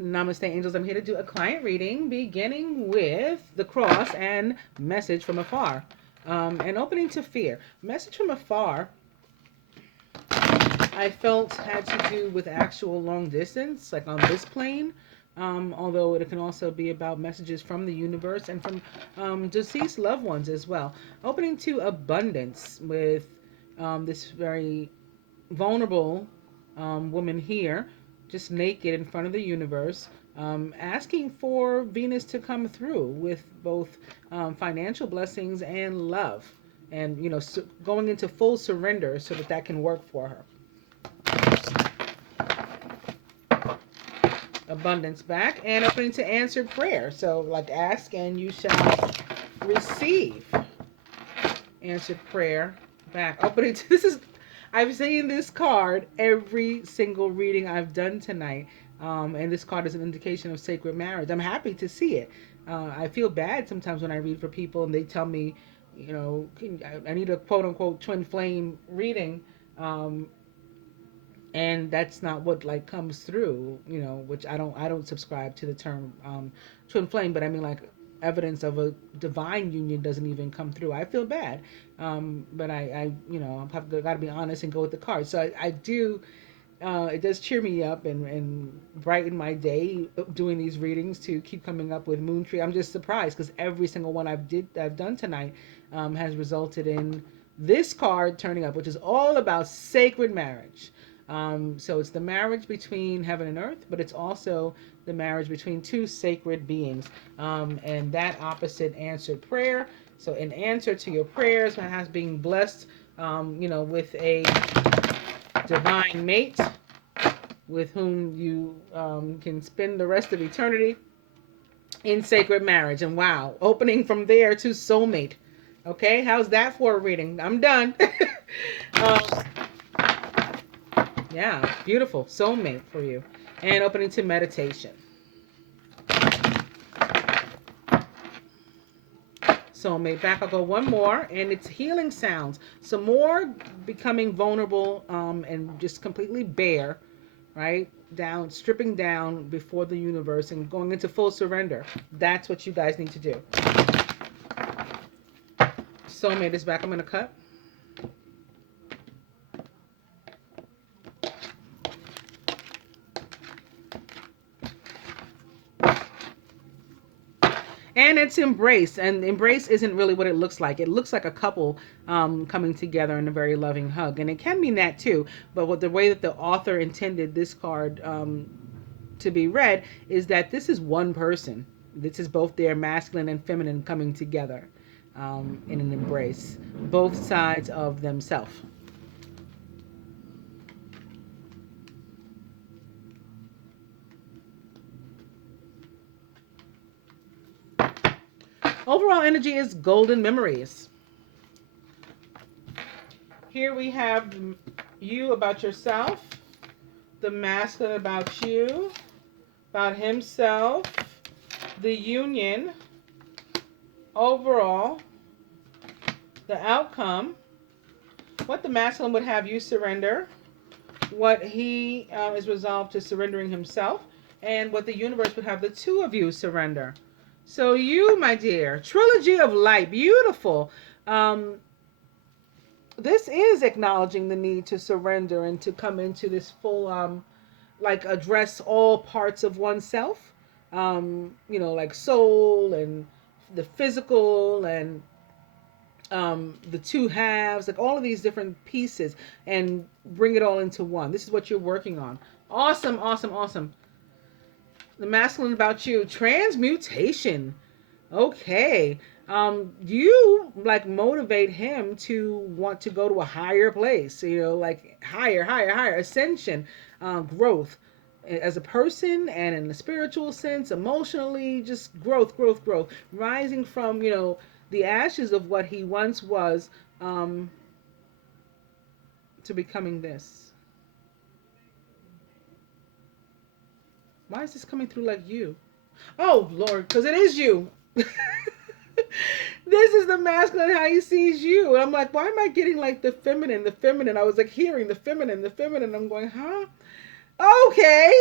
Namaste, angels. I'm here to do a client reading beginning with the cross and message from afar. And opening to fear. Message from afar, I felt had to do with actual long distance, like on this plane. Although it can also be about messages from the universe and from deceased loved ones as well. Opening to abundance with this very vulnerable woman here, just naked in front of the universe, asking for Venus to come through with both financial blessings and love, and going into full surrender so that that can work for her. Abundance back and opening to answered prayer. So, like, ask and you shall receive. Answered prayer back. Opening to this is I've seen this card every single reading I've done tonight. And this card is an indication of sacred marriage. I'm happy to see it. I feel bad sometimes when I read for people and they tell me, I need a quote unquote twin flame reading. And that's not what like comes through, which I don't subscribe to the term twin flame, but I mean like evidence of a divine union doesn't even come through. I feel bad, but I've got to be honest and go with the cards. So I do. It does cheer me up and brighten my day doing these readings to keep coming up with Moon Tree. I'm just surprised because every single one I've done tonight has resulted in this card turning up, which is all about sacred marriage. So it's the marriage between heaven and earth, but it's also the marriage between two sacred beings. And that opposite answered prayer. So in answer to your prayers, perhaps being blessed, with a divine mate with whom you can spend the rest of eternity in sacred marriage. And wow, opening from there to soulmate. Okay, how's that for a reading? I'm done. um, Yeah, beautiful. Soulmate for you. And opening to meditation. Soulmate back. I'll go one more, and it's healing sounds. Some more becoming vulnerable and just completely bare, right? Down, stripping down before the universe and going into full surrender. That's what you guys need to do. Soulmate is back. I'm going to cut. And it's embrace, and embrace isn't really what it looks like. It looks like a couple coming together in a very loving hug, and it can mean that too. But what the way that the author intended this card to be read is that this is one person. This is both their masculine and feminine coming together in an embrace, both sides of themselves. Overall energy is golden memories. Here we have you about yourself, the masculine about you, about himself, the union, overall, the outcome, what the masculine would have you surrender, what he is resolved to surrendering himself, and what the universe would have the two of you surrender. So you, my dear, trilogy of light, beautiful. This is acknowledging the need to surrender and to come into this full, like address all parts of oneself, like soul and the physical and the two halves, like all of these different pieces, and bring it all into one. This is what you're working on. Awesome, awesome, awesome. The masculine about you, transmutation. Okay. You like motivate him to want to go to a higher place, like higher, higher, higher ascension, growth as a person and in a spiritual sense, emotionally, just growth, growth, growth, rising from, the ashes of what he once was, to becoming this. Why is this coming through like you? Oh, Lord, because it is you. This is the masculine, how he sees you. And I'm like, why am I getting like the feminine, the feminine? I was like hearing the feminine, the feminine. I'm going, huh? Okay.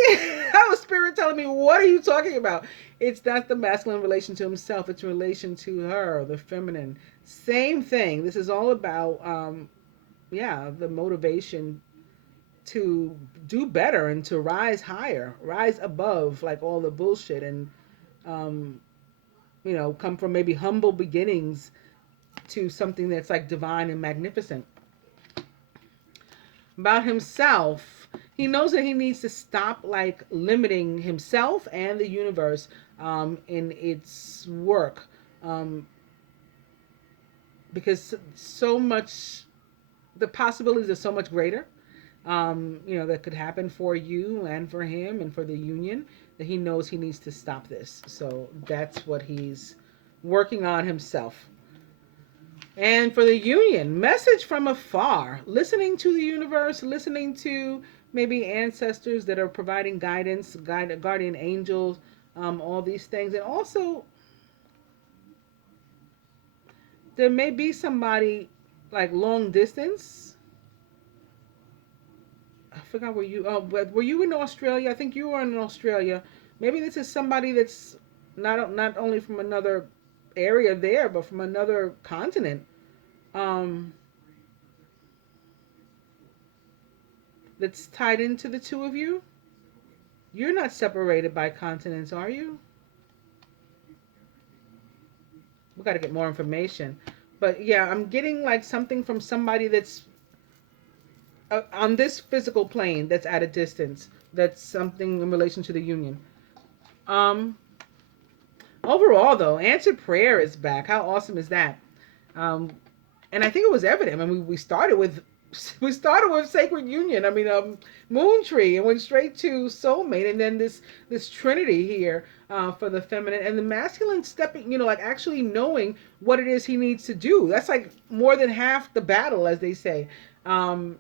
That was spirit telling me, what are you talking about? It's not the masculine relation to himself, it's relation to her, the feminine. Same thing. This is all about, yeah, the motivation to do better and to rise higher, rise above like all the bullshit, and um, come from maybe humble beginnings to something that's like divine and magnificent. About himself, he knows that he needs to stop like limiting himself and the universe in its work, um, because so much, the possibilities are so much greater, that could happen for you and for him and for the union, that he knows he needs to stop this. So that's what he's working on himself. And for the union, message from afar, listening to the universe, listening to maybe ancestors that are providing guidance, guardian angels, all these things. And also, there may be somebody like long distance. I forgot where you, were you in Australia? I think you were in Australia. Maybe this is somebody that's not only from another area there, but from another continent. Um, that's tied into the two of you. You're not separated by continents, are you? We got to get more information. But yeah, I'm getting like something from somebody that's on this physical plane that's at a distance. That's something in relation to the union. Um, Overall, though, answered prayer is back. How awesome is that? Um, and I think it was evident. I mean, we started with sacred union. I mean, moon tree, and went straight to soulmate, and then this trinity here for the feminine and the masculine stepping. Like actually knowing what it is he needs to do. That's like more than half the battle, as they say. And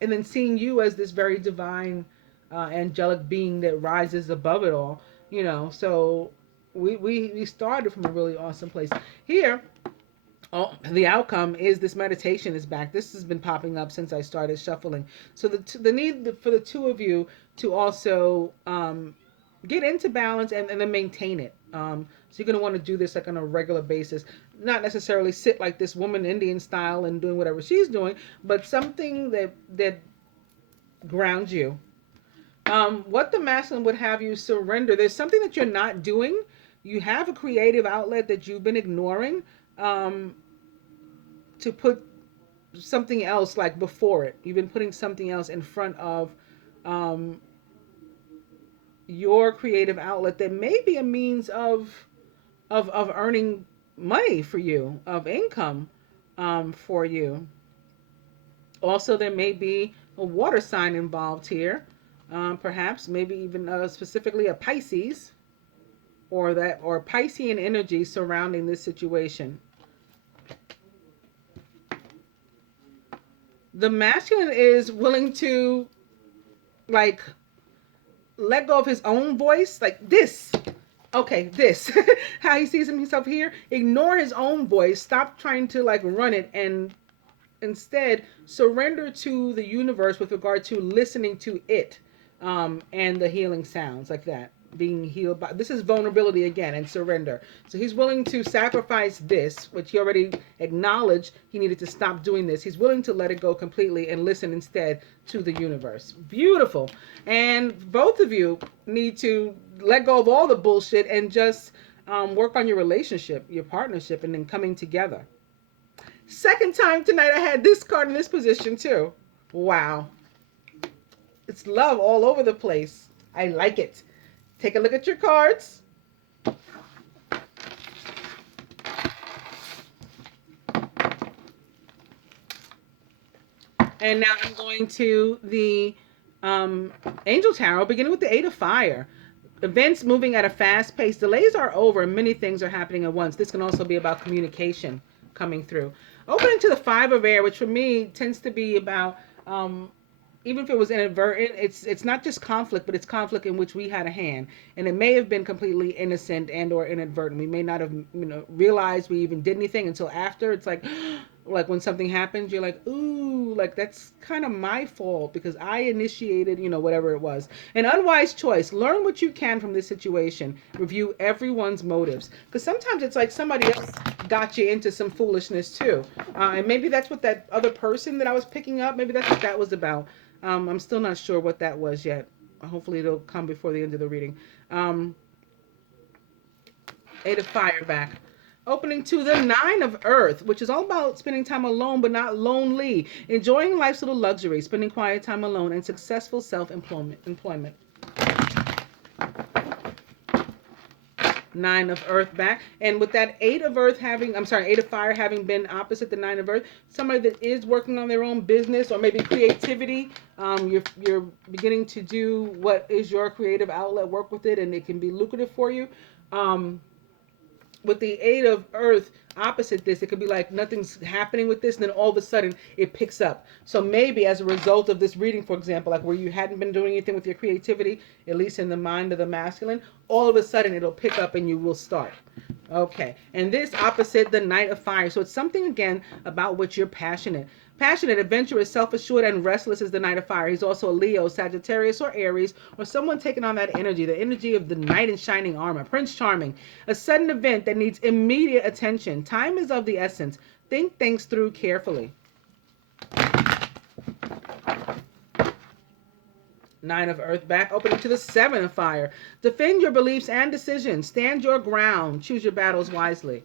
then seeing you as this very divine, angelic being that rises above it all. So we started from a really awesome place here. Oh, the outcome is this meditation is back. This has been popping up since I started shuffling. So the need for the two of you to also get into balance and then maintain it. So you're going to want to do this like on a regular basis. Not necessarily sit like this woman Indian style and doing whatever she's doing, but something that grounds you. What the masculine would have you surrender. There's something that you're not doing. You have a creative outlet that you've been ignoring. To put something else like before it. You've been putting something else in front of um, your creative outlet that may be a means of earning money for you, of income for you. Also, there may be a water sign involved here, perhaps maybe even specifically a Pisces or Piscean energy surrounding this situation. The masculine is willing to like let go of his own voice, like this. Okay, this. How he sees himself here. Ignore his own voice. Stop trying to like run it, and instead surrender to the universe with regard to listening to it, and the healing sounds like that. Being healed by this is vulnerability again and surrender. So he's willing to sacrifice this, which he already acknowledged he needed to stop doing this. He's willing to let it go completely and listen instead to the universe. Beautiful. And both of you need to let go of all the bullshit and just work on your relationship, your partnership, and then coming together. Second time tonight I had this card in this position too. Wow. It's love all over the place. I like it. Take a look at your cards. And now I'm going to the Angel Tarot, beginning with the Eight of Fire. Events moving at a fast pace. Delays are over and many things are happening at once. This can also be about communication coming through. Opening to the Five of Air, which for me tends to be about even if it was inadvertent, it's not just conflict, but it's conflict in which we had a hand, and it may have been completely innocent and or inadvertent. We may not have realized we even did anything until after. It's like Like when something happens, you're like, ooh, like that's kind of my fault because I initiated, whatever it was. An unwise choice. Learn what you can from this situation. Review everyone's motives. Because sometimes it's like somebody else got you into some foolishness too. And maybe that's what that other person that I was picking up, maybe that's what that was about. I'm still not sure what that was yet. Hopefully it'll come before the end of the reading. Um, Eight of Fire back. Opening to the Nine of Earth, which is all about spending time alone but not lonely, enjoying life's little luxuries, spending quiet time alone, and successful self-employment. Nine of Earth back. And with that Eight of Fire having been opposite the Nine of Earth, somebody that is working on their own business or maybe creativity, you're beginning to do what is your creative outlet, work with it, and it can be lucrative for you. Um, with the Eight of Earth opposite this, it could be like nothing's happening with this, and then all of a sudden it picks up. So maybe as a result of this reading, for example, like where you hadn't been doing anything with your creativity, at least in the mind of the masculine, all of a sudden it'll pick up and you will start. Okay, and this opposite the Knight of Fire. So it's something again about which you're passionate, adventurous, self-assured, and restless is the Knight of Fire. He's also a Leo, Sagittarius, or Aries, or someone taking on that energy, the energy of the knight in shining armor, Prince Charming. A sudden event that needs immediate attention. Time is of the essence. Think things through carefully. Nine of Earth back, opening to the Seven of Fire. Defend your beliefs and decisions. Stand your ground. Choose your battles wisely.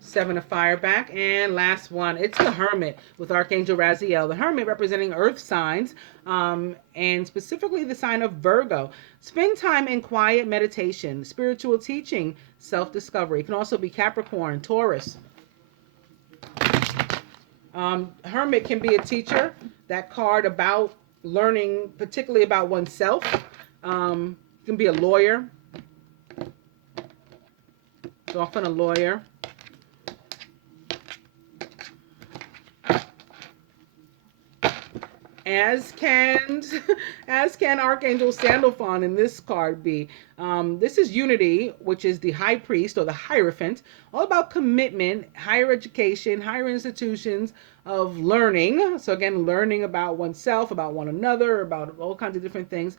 Seven of Fire back, and last one, it's the Hermit with Archangel Raziel. The Hermit representing earth signs, and specifically the sign of Virgo. Spend time in quiet meditation, spiritual teaching, self-discovery. It can also be Capricorn, Taurus. Hermit can be a teacher. That card about learning, particularly about oneself. Can be a lawyer. It's often a lawyer. As can Archangel Sandalphon in this card be. This is Unity, which is the High Priest or the Hierophant, all about commitment, higher education, higher institutions of learning. So again, learning about oneself, about one another, about all kinds of different things.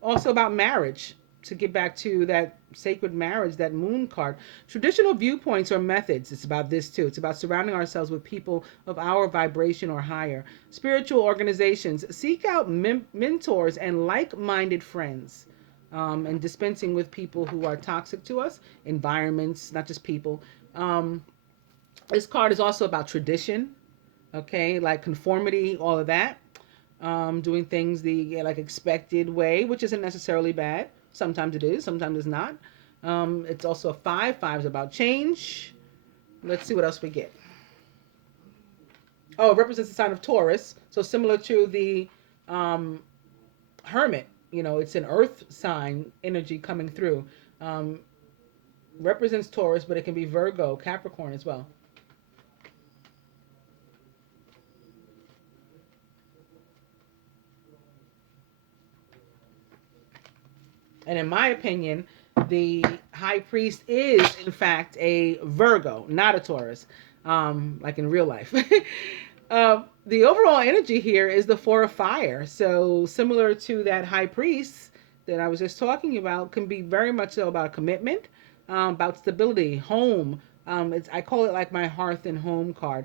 Also about marriage, to get back to that sacred marriage, that moon card. Traditional viewpoints or methods, it's about this too. It's about surrounding ourselves with people of our vibration or higher. Spiritual organizations, seek out mentors and like-minded friends, and dispensing with people who are toxic to us, environments, not just people. This card is also about tradition, okay, like conformity, all of that. Doing things the like expected way, which isn't necessarily bad. Sometimes it is, sometimes it's not. It's also a five. Five is about change. Let's see what else we get. Oh, it represents the sign of Taurus. So similar to the Hermit, it's an earth sign energy coming through. Represents Taurus, but it can be Virgo, Capricorn as well. And in my opinion, the high priest is, in fact, a Virgo, not a Taurus, like in real life. The overall energy here is the Four of Fire. So similar to that high priest that I was just talking about, can be very much so about commitment, about stability, home. I call it like my hearth and home card.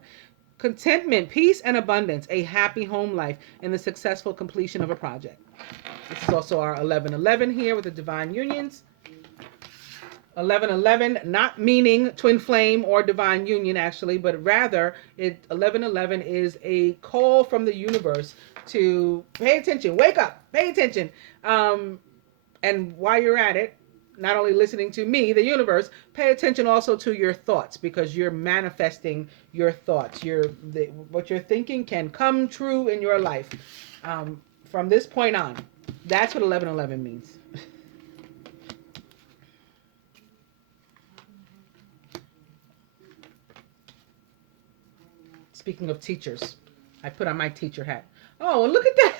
Contentment, peace, and abundance, a happy home life, and the successful completion of a project. This is also our 1111 here with the divine unions. 1111, not meaning twin flame or divine union actually, but rather 1111 is a call from the universe to pay attention, wake up, pay attention. And while you're at it, not only listening to me, the universe, pay attention also to your thoughts, because you're manifesting your thoughts. What you're thinking can come true in your life from this point on. That's what 1111 means. Speaking of teachers, I put on my teacher hat. Oh, and look at that.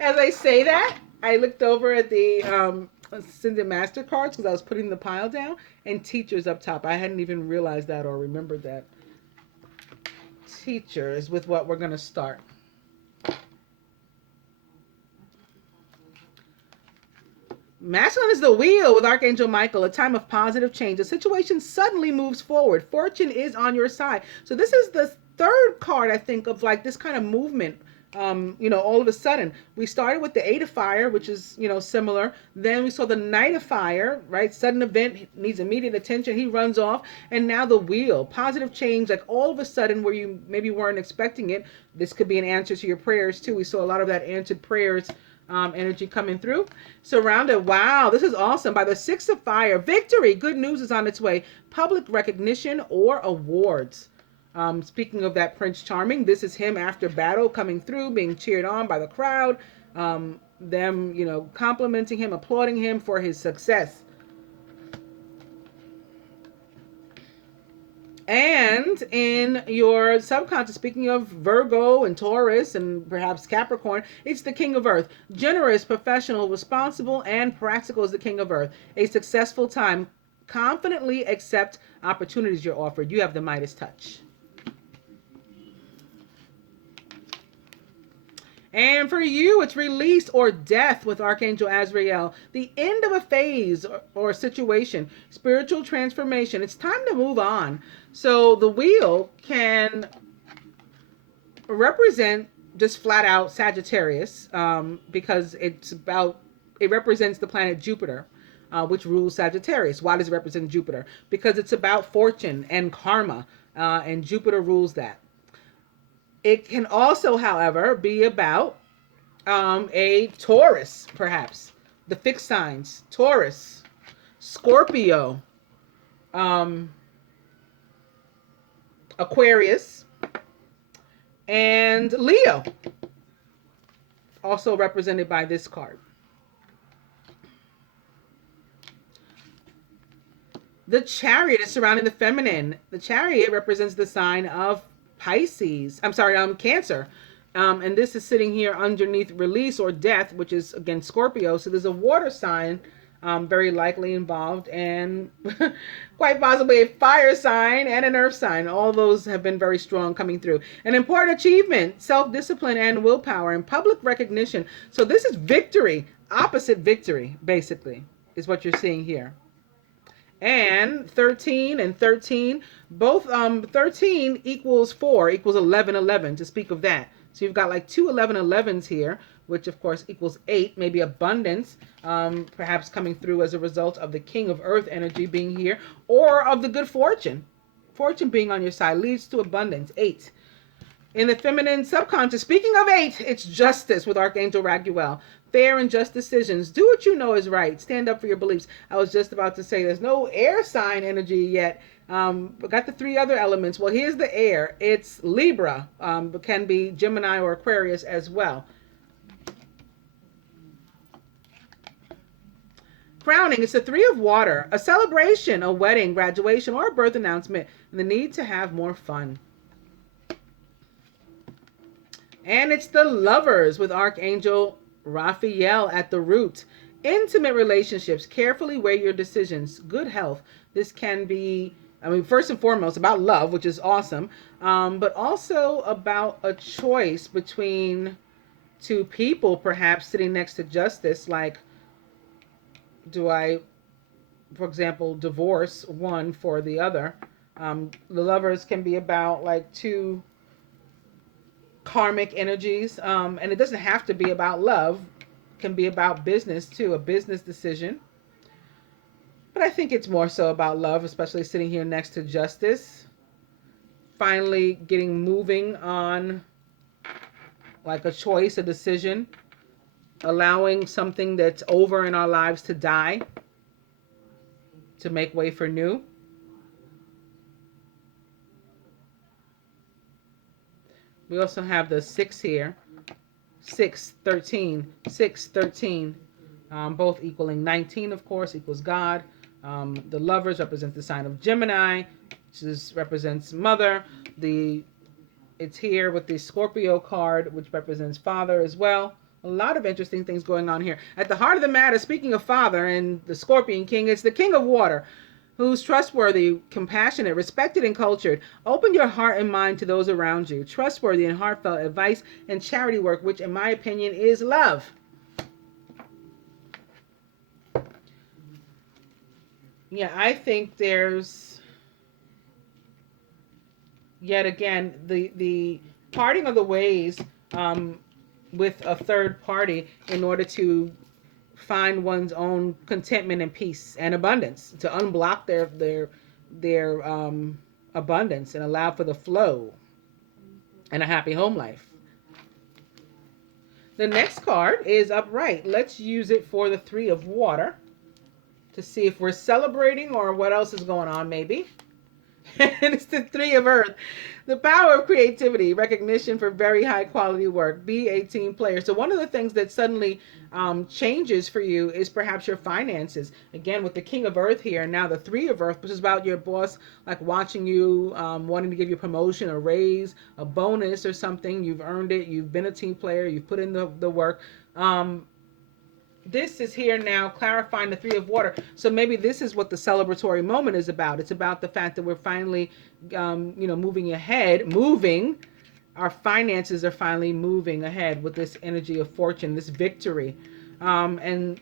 As I say that, I looked over at the Ascended Master cards because I was putting the pile down, and teachers up top. I hadn't even realized that or remembered that. Teachers with what we're going to start. Masculine is the wheel with Archangel Michael, a time of positive change. The situation suddenly moves forward. Fortune is on your side. So this is the third card, I think, of like this kind of movement. All of a sudden, we started with the Eight of Fire, which is, similar. Then we saw the Knight of Fire, right? Sudden event, needs immediate attention. He runs off. And now the wheel, positive change, like all of a sudden where you maybe weren't expecting it. This could be an answer to your prayers too. We saw a lot of that answered prayers energy coming through. Surrounded. Wow, this is awesome. By the Six of Fire, victory. Good news is on its way. Public recognition or awards. Speaking of that Prince Charming, this is him after battle coming through, being cheered on by the crowd. Them, complimenting him, applauding him for his success. And in your subconscious, speaking of Virgo and Taurus and perhaps Capricorn, it's the King of Earth. Generous, professional, responsible, and practical is the King of Earth. A successful time. Confidently accept opportunities you're offered. You have the Midas touch. And for you, it's release or death with Archangel Azrael. The end of a phase or situation. Spiritual transformation. It's time to move on. So the wheel can represent just flat out Sagittarius because it represents the planet Jupiter, which rules Sagittarius. Why does it represent Jupiter? Because it's about fortune and karma, and Jupiter rules that. It can also, however, be about a Taurus, perhaps. The fixed signs. Taurus, Scorpio, Aquarius, and Leo. Also represented by this card. The Chariot is surrounding the feminine. The Chariot represents the sign of Pisces. Cancer. And this is sitting here underneath release or death, which is, again, Scorpio. So there's a water sign very likely involved, and quite possibly a fire sign and an earth sign. All those have been very strong coming through. An important achievement, self-discipline and willpower, and public recognition. So this is victory, opposite victory, basically, is what you're seeing here. And 13 and 13, both 13 equals 4, equals 11, 11, to speak of that. So you've got like two 11, 11s here, which of course equals 8, maybe abundance, perhaps coming through as a result of the King of Earth energy being here, or of the good fortune. Fortune being on your side leads to abundance, 8. In the feminine subconscious, speaking of 8, it's justice with Archangel Raguel. Fair and just decisions. Do what you know is right. Stand up for your beliefs. I was just about to say there's no air sign energy yet. But got the 3 other elements. Well, here's the air. It's Libra, but can be Gemini or Aquarius as well. Crowning, it's the 3 of water. A celebration, a wedding, graduation, or a birth announcement. And the need to have more fun. And it's the Lovers with Archangel Raphael at the root. Intimate relationships. Carefully weigh your decisions. Good health. This can be, first and foremost, about love, which is awesome, but also about a choice between 2 people, perhaps sitting next to justice. Like, do I, for example, divorce one for the other? The Lovers can be about like 2 karmic energies, and it doesn't have to be about love. It can be about business too, a business decision. But I think it's more so about love, especially sitting here next to justice. Finally getting moving on like a choice, a decision. Allowing something that's over in our lives to die, to make way for new. We also have the 6 here. 6, 13, 6, 13. Both equaling 19, of course, equals God. The Lovers represent the sign of Gemini, which represents mother. It's here with the Scorpio card, which represents father as well. A lot of interesting things going on here. At the heart of the matter, speaking of father and the Scorpion King, it's the King of Water, who's trustworthy, compassionate, respected, and cultured. Open your heart and mind to those around you. Trustworthy and heartfelt advice and charity work, which in my opinion is love. Yeah, I think there's yet again the parting of the ways with a third party in order to find one's own contentment and peace and abundance, to unblock their abundance and allow for the flow and a happy home life. The next card is upright. Let's use it for the Three of Water to see if we're celebrating or what else is going on, maybe. And it's the Three of Earth. The power of creativity, recognition for very high quality work. Be a team player. So one of the things that suddenly changes for you is perhaps your finances. Again, with the King of Earth here, now the Three of Earth, which is about your boss like watching you, wanting to give you a promotion, a raise, a bonus or something. You've earned it. You've been a team player. You've put in the work. This is here now clarifying the Three of Water. So maybe this is what the celebratory moment is about. It's about the fact that we're finally, moving ahead, moving. Our finances are finally moving ahead with this energy of fortune, this victory. And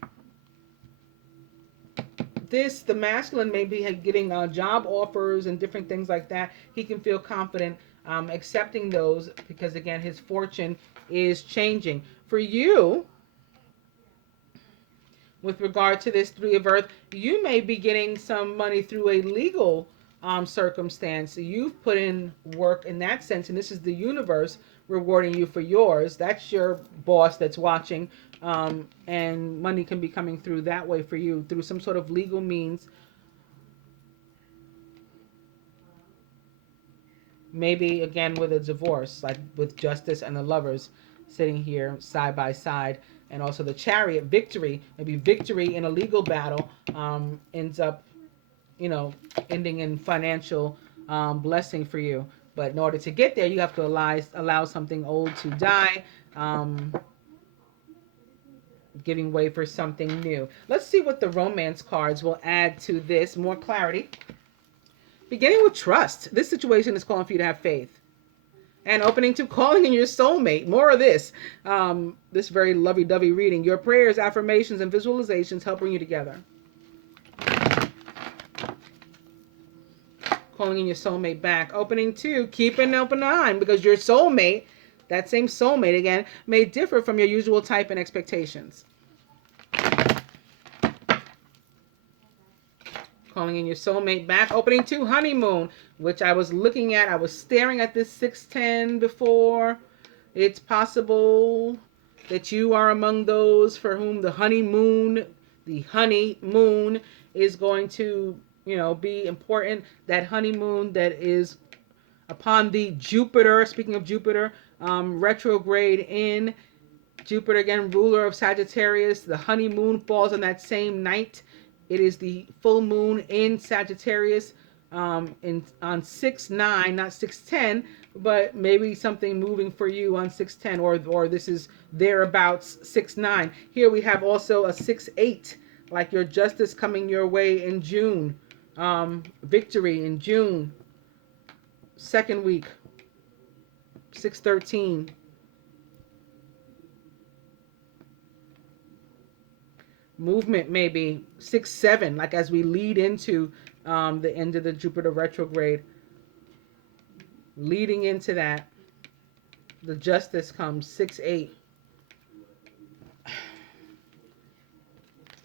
the masculine may be getting job offers and different things like that. He can feel confident accepting those because, again, his fortune is changing. For you, with regard to this Three of Earth, you may be getting some money through a legal circumstance. You've put in work in that sense, and this is the universe rewarding you for yours. That's your boss that's watching, and money can be coming through that way for you through some sort of legal means. Maybe, again, with a divorce, like with Justice and the Lovers sitting here side by side. And also the Chariot, victory, maybe victory in a legal battle ends up, ending in financial blessing for you. But in order to get there, you have to allow something old to die, giving way for something new. Let's see what the romance cards will add to this. More clarity. Beginning with trust. This situation is calling for you to have faith. And opening to calling in your soulmate. More of this. This very lovey-dovey reading. Your prayers, affirmations, and visualizations help bring you together. Calling in your soulmate back. Opening to keep an open eye, because your soulmate, that same soulmate again, may differ from your usual type and expectations. Calling in your soulmate back. Opening to honeymoon, which I was looking at. I was staring at this 610 before. It's possible that you are among those for whom the honeymoon is going to, be important. That honeymoon that is upon the Jupiter, speaking of Jupiter, retrograde in Jupiter, again, ruler of Sagittarius. The honeymoon falls on that same night. It is the full moon in Sagittarius on 6/9, not 6/10, but maybe something moving for you on 6/10, or this is thereabouts 6/9. Here we have also a 6/8, like your justice coming your way in June, victory in June, second week, 6/13. Movement maybe 6/7, like as we lead into the end of the Jupiter retrograde. Leading into that, the justice comes 6/8.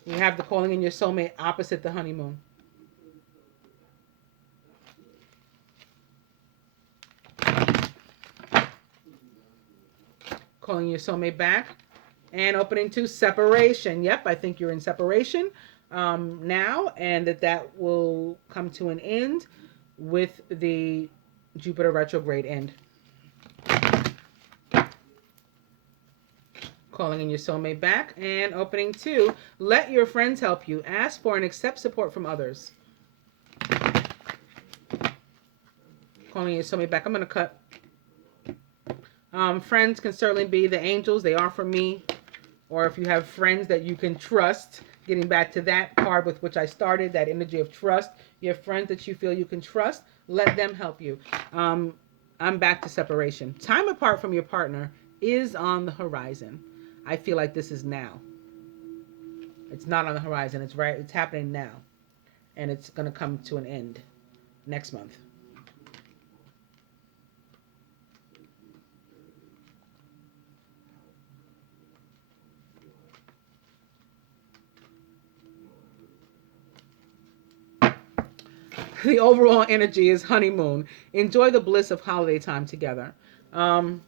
You have the calling in your soulmate opposite the honeymoon. Calling your soulmate back. And opening to separation. Yep, I think you're in separation now, and that will come to an end with the Jupiter retrograde end. Calling in your soulmate back, and opening to let your friends help you. Ask for and accept support from others. Calling in your soulmate back. I'm going to cut. Friends can certainly be the angels. They are for me. or if you have friends that you can trust, getting back to that card with which I started, that energy of trust. You have friends that you feel you can trust, let them help you. I'm back to separation. Time apart from your partner is on the horizon. I feel like this is now. It's not on the horizon. It's right. It's happening now, and it's going to come to an end next month. The overall energy is honeymoon. Enjoy the bliss of holiday time together. Um,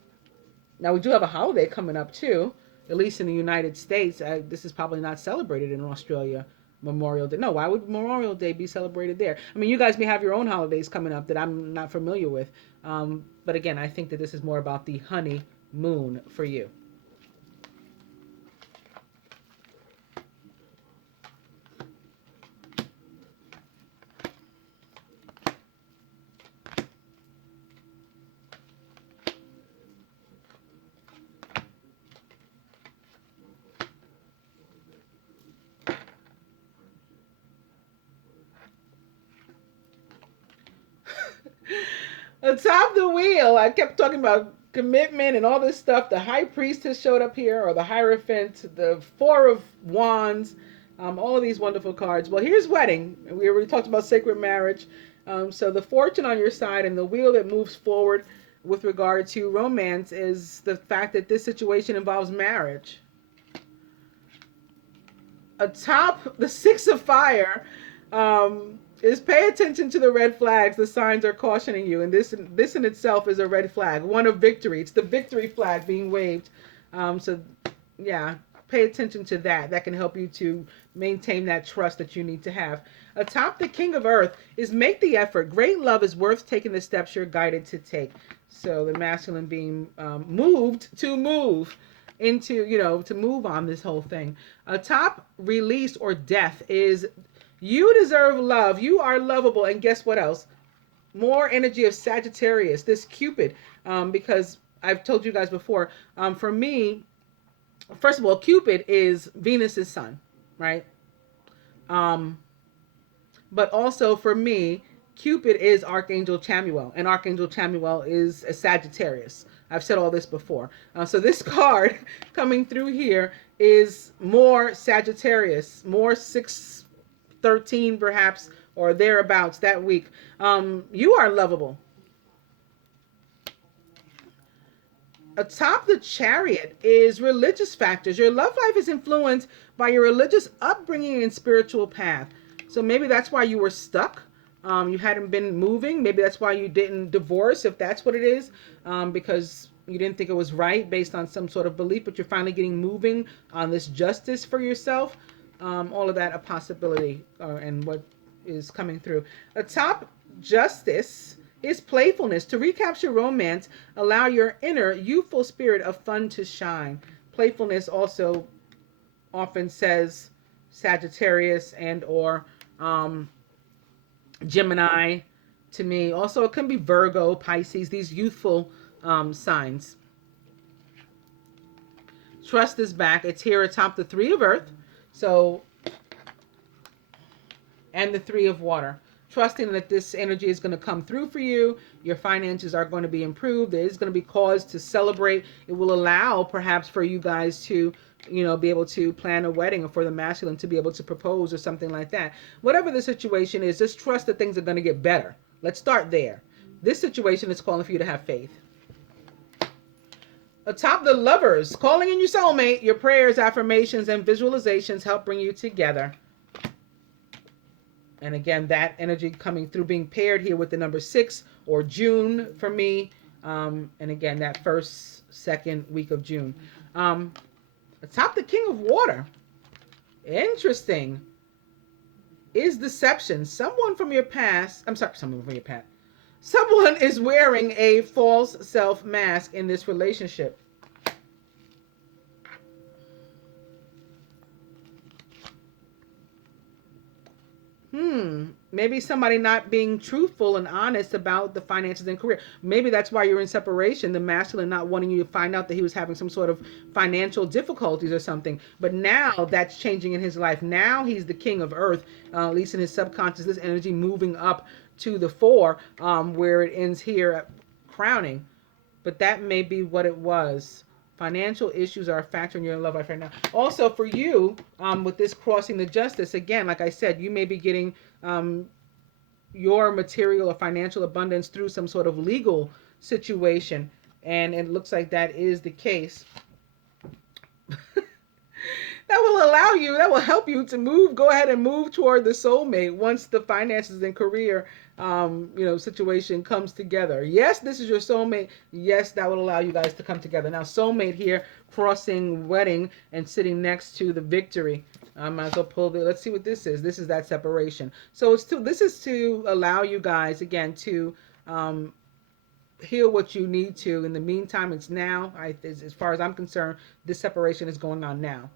Now, we do have a holiday coming up too, at least in the United States. This is probably not celebrated in Australia. Memorial Day. No, why would Memorial Day be celebrated there? I mean, you guys may have your own holidays coming up that I'm not familiar with. But again, I think that this is more about the honeymoon for you. Atop the wheel, I kept talking about commitment and all this stuff. The high priest has showed up here, or the hierophant, the four of wands, all of these wonderful cards. Well, here's wedding. We already talked about sacred marriage. So the fortune on your side and the wheel that moves forward with regard to romance is the fact that this situation involves marriage. Atop the six of fire, is pay attention to the red flags. The signs are cautioning you, and this in itself is a red flag, one of victory. It's the victory flag being waved. So yeah, pay attention to that. That can help you to maintain that trust that you need to have. Atop the King of Earth is make the effort. Great love is worth taking the steps you're guided to take. So the masculine being moved to move into, to move on this whole thing. Atop release or death is you deserve love. You are lovable. And guess what else? More energy of Sagittarius, this Cupid, because I've told you guys before, for me, first of all, Cupid is Venus's son, right? But also for me, Cupid is Archangel Chamuel, and Archangel Chamuel is a Sagittarius. I've said all this before. So this card coming through here is more Sagittarius, more 6/13 perhaps, or thereabouts that week. You are lovable. Atop the Chariot is religious factors. Your love life is influenced by your religious upbringing and spiritual path. So maybe that's why you were stuck. You hadn't been moving. Maybe that's why you didn't divorce, if that's what it is, because you didn't think it was right based on some sort of belief, but you're finally getting moving on this justice for yourself. All of that a possibility, and what is coming through. Atop justice is playfulness. To recapture romance, allow your inner youthful spirit of fun to shine. Playfulness also often says Sagittarius and or Gemini to me. Also, it can be Virgo, Pisces, these youthful signs. Trust is back. It's here atop the Three of Earth. So, and the Three of Water. Trusting that this energy is going to come through for you. Your finances are going to be improved. There is going to be cause to celebrate. It will allow perhaps for you guys to, be able to plan a wedding, or for the masculine to be able to propose or something like that. Whatever the situation is, just trust that things are going to get better. Let's start there. This situation is calling for you to have faith. Atop the Lovers, calling in your soulmate, your prayers, affirmations, and visualizations help bring you together. And again, that energy coming through, being paired here with the number 6 or June for me. And again, that first, second week of June. Atop the King of Water, interesting, is deception. Someone from your past, someone is wearing a false self mask in this relationship. maybe somebody not being truthful and honest about the finances and career. Maybe that's why you're in separation, the masculine not wanting you to find out that he was having some sort of financial difficulties or something. But now that's changing in his life. Now he's the king of earth, at least in his subconscious, this energy moving up to the fore, where it ends here at crowning. But that may be what it was. Financial issues are a factor in your love life right now. Also, for you, with this crossing the justice, again, like I said, you may be getting your material or financial abundance through some sort of legal situation, and it looks like that is the case. That will help you to go ahead and move toward the soulmate once the finances and career, situation comes together. Yes, this is your soulmate. Yes, that will allow you guys to come together. Now, soulmate here, crossing wedding and sitting next to the victory. I might as well pull let's see what this is. This is that separation. So this is to allow you guys, again, to heal what you need to. In the meantime, it's now. As far as I'm concerned, this separation is going on now.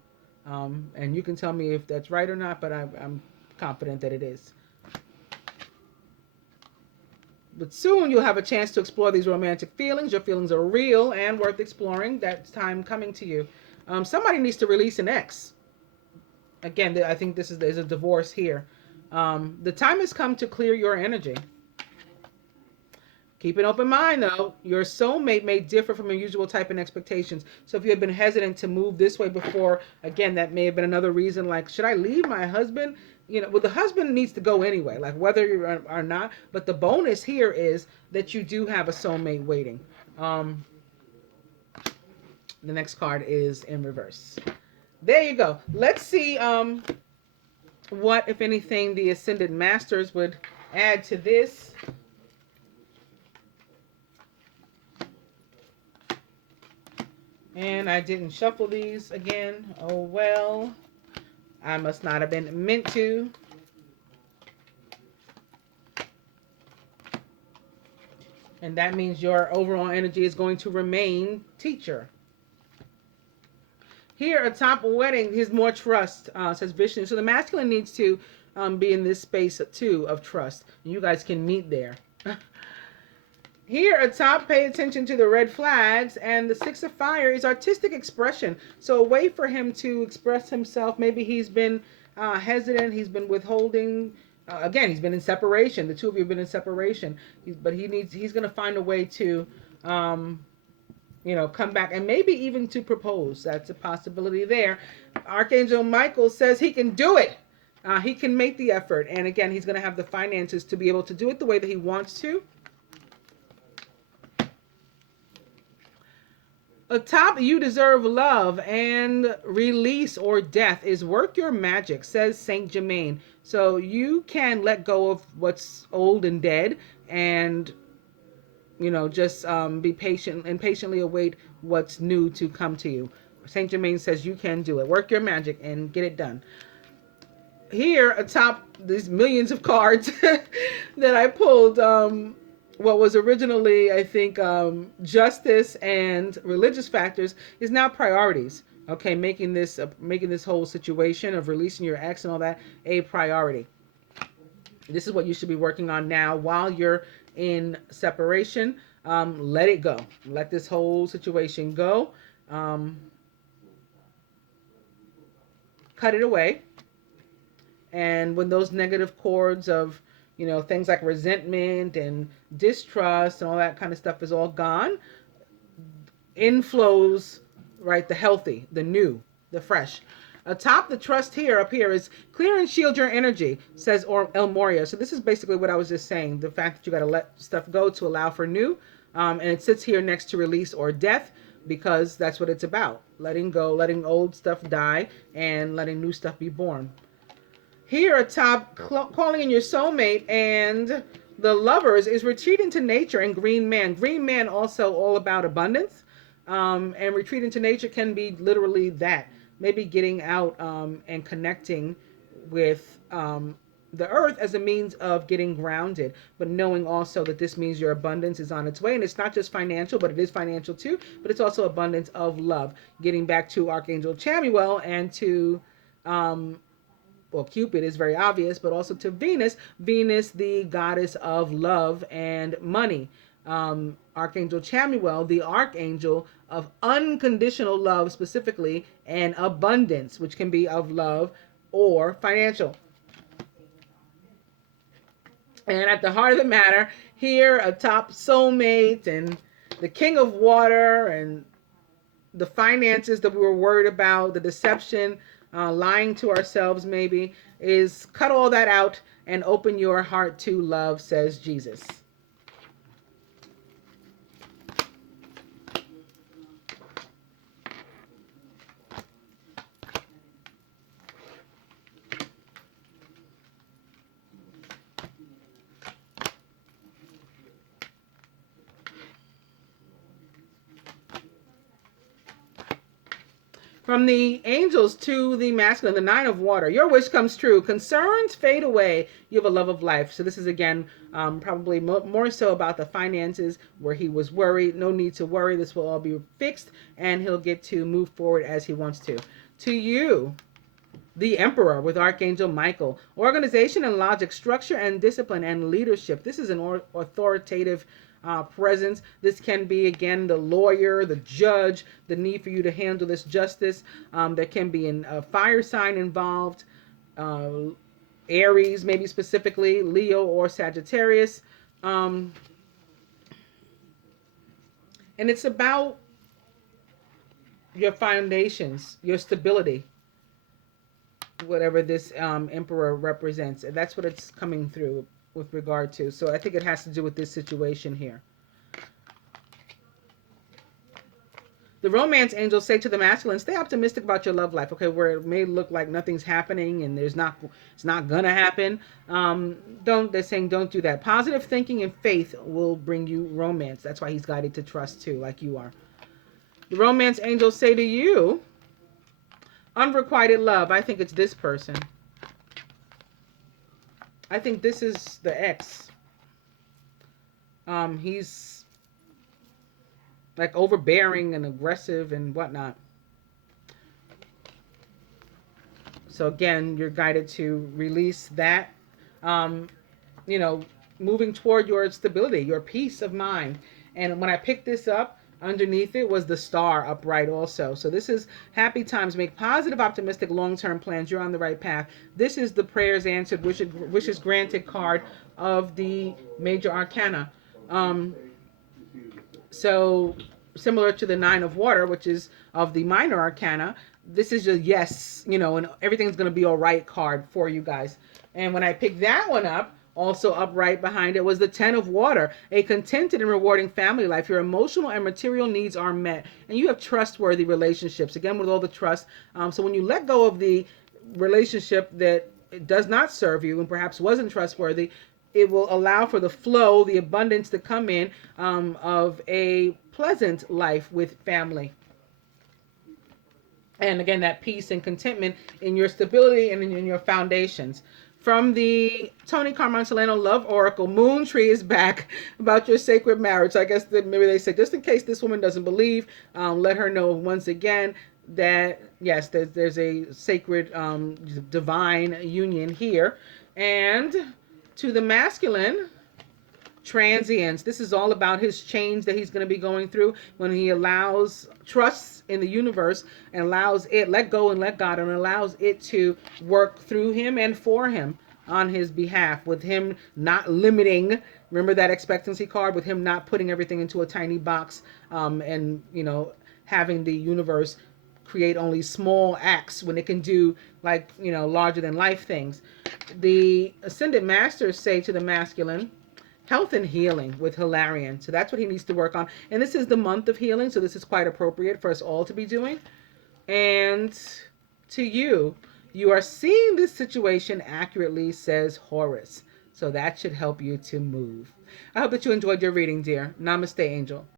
And you can tell me if that's right or not, but I'm confident that it is. But soon you'll have a chance to explore these romantic feelings. Your feelings are real and worth exploring. That's time coming to you. Somebody needs to release an ex. Again, I think there's a divorce here. The time has come to clear your energy. Keep an open mind, though. Your soulmate may differ from your usual type and expectations. So if you have been hesitant to move this way before, again, that may have been another reason, like, should I leave my husband? Well, the husband needs to go anyway, like whether you are or not. But the bonus here is that you do have a soulmate waiting. The next card is in reverse. There you go. Let's see what, if anything, the Ascended Masters would add to this. And I didn't shuffle these again. Oh, well. I must not have been meant to. And that means your overall energy is going to remain teacher. Here, atop wedding, here's more trust, says Vishnu. So the masculine needs to be in this space, too, of trust. And you guys can meet there. Here atop, pay attention to the red flags, and the Six of Fire is artistic expression. So a way for him to express himself. Maybe he's been hesitant, he's been withholding. Again, he's been in separation. The two of you have been in separation. He's going to find a way to, come back, and maybe even to propose. That's a possibility there. Archangel Michael says he can do it. He can make the effort. And again, he's going to have the finances to be able to do it the way that he wants to. Atop, you deserve love, and release or death is work your magic, says Saint Germain. So you can let go of what's old and dead, and just be patient and patiently await what's new to come to you. Saint Germain says you can do it. Work your magic and get it done. Here atop these millions of cards that I pulled, what was originally, I think, justice and religious factors is now priorities. Okay, making this whole situation of releasing your ex and all that a priority. This is what you should be working on now while you're in separation. Let it go. Let this whole situation go. Cut it away. And when those negative chords of things like resentment and distrust and all that kind of stuff is all gone, inflows, right, the healthy, the new, the fresh. Atop the trust here, up here, is clear and shield your energy, says El Moria. So this is basically what I was just saying, the fact that you got to let stuff go to allow for new. And it sits here next to release or death, because that's what it's about. Letting go, letting old stuff die, and letting new stuff be born. Here atop, calling in your soulmate and the Lovers is retreat into nature and Green Man. Green Man also all about abundance. And retreat into nature can be literally that. Maybe getting out and connecting with the earth as a means of getting grounded, but knowing also that this means your abundance is on its way. And it's not just financial, but it is financial too, but it's also abundance of love. Getting back to Archangel Chamuel and to well, Cupid is very obvious, but also to Venus. Venus, the goddess of love and money. Archangel Chamuel, the archangel of unconditional love specifically, and abundance, which can be of love or financial. And at the heart of the matter, here, atop soulmate and the king of water and the finances that we were worried about, the deception, lying to ourselves maybe, is cut all that out and open your heart to love, says Jesus. From the angels to the masculine, the nine of water. Your wish comes true. Concerns fade away. You have a love of life. So this is, again, probably more so about the finances where he was worried. No need to worry. This will all be fixed, and he'll get to move forward as he wants to. To you, the Emperor with Archangel Michael. Organization and logic, structure and discipline and leadership. This is an authoritative presence. This can be, again, the lawyer, the judge, the need for you to handle this justice. There can be a fire sign involved. Aries, maybe specifically, Leo or Sagittarius. And it's about your foundations, your stability, whatever this emperor represents. And that's what it's coming through with regard to. So I think it has to do with this situation here. The romance angels say to the masculine, stay optimistic about your love life. Okay, where it may look like nothing's happening and it's not gonna happen. They're saying don't do that. Positive thinking and faith will bring you romance. That's why he's guided to trust too, like you are. The romance angels say to you, unrequited love. I think it's this person. I think this is the ex. He's like overbearing and aggressive and whatnot. So again, you're guided to release that. Moving toward your stability, your peace of mind. And when I picked this up, underneath it was the star upright also. So this is happy times. Make positive, optimistic, long-term plans. You're on the right path. This is the prayers answered, wishes granted card of the major arcana. So similar to the nine of water, which is of the minor arcana, this is a yes, and everything's going to be all right card for you guys. And when I picked that one up, also upright behind it was the 10 of water, a contented and rewarding family life. Your emotional and material needs are met, and you have trustworthy relationships. Again, with all the trust. So when you let go of the relationship that does not serve you and perhaps wasn't trustworthy, it will allow for the flow, the abundance to come in of a pleasant life with family. And again, that peace and contentment in your stability and in your foundations. From the Tony Carmine Solano Love Oracle, Moon Tree is back about your sacred marriage. So I guess maybe they say, just in case this woman doesn't believe, let her know once again that, yes, there's a sacred divine union here. And to the masculine, transience. This is all about his change that he's going to be going through when he trusts in the universe and allows it, let go and let God, and allows it to work through him and for him on his behalf, with him not limiting. Remember that expectancy card, with him not putting everything into a tiny box, and having the universe create only small acts when it can do larger than life things. The ascended masters say to the masculine, health and healing with Hilarion. So that's what he needs to work on. And this is the month of healing, so this is quite appropriate for us all to be doing. And to you, you are seeing this situation accurately, says Horus. So that should help you to move. I hope that you enjoyed your reading, dear. Namaste, Angel.